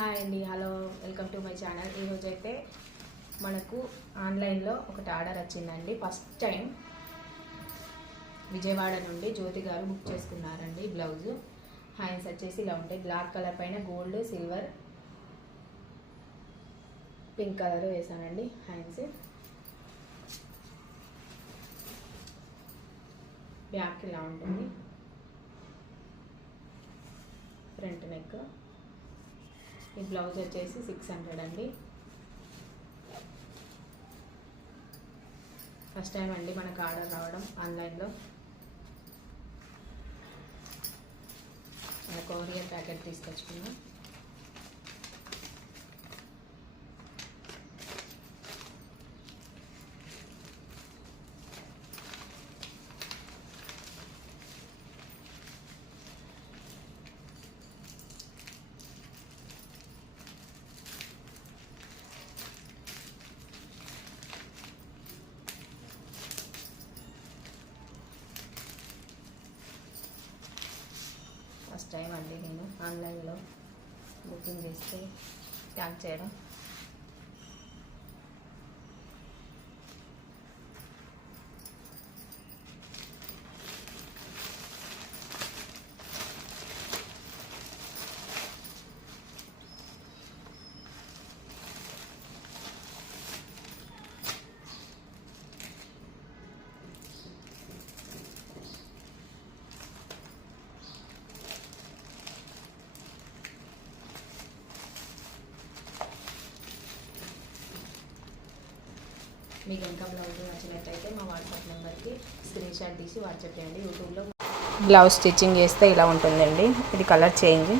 హాయ్ అండి, hello, welcome to my channel. ఈరోజు అయితే మనకు ఆన్లైన్లో ఒకటి ఆర్డర్ వచ్చిందండి. ఫస్ట్ టైం విజయవాడ నుండి జ్యోతి గారు బుక్ చేసుకున్నారండి. బ్లౌజు హ్యాండ్స్ వచ్చేసి ఇలా ఉంటాయి. బ్లాక్ కలర్ పైన గోల్డ్, సిల్వర్, పింక్ కలర్ వేసానండి. హ్యాండ్స్ బ్యాక్ ఇలా ఉంటుంది. Front neck. ఈ బ్లౌజ్ వచ్చేసి 600 అండి. ఫస్ట్ టైం అండి మనకు ఆర్డర్ రావడం ఆన్లైన్లో. కొరియర్ ప్యాకెట్ తీసుకొచ్చుకున్నాం. ఫస్ట్ టైం అండి నేను ఆన్లైన్లో బుకింగ్ చేస్తే ప్యాక్ చేయడం. మీకు ఇంకా బ్లౌజ్ నచ్చినట్టయితే మా వాట్సాప్ నెంబర్కి స్క్రీన్ షాట్ తీసి వాట్సాప్ చేయండి. యూట్యూబ్లో బ్లౌజ్ స్టిచ్చింగ్ చేస్తే ఇలా ఉంటుందండి. ఇది కలర్ చేంజ్.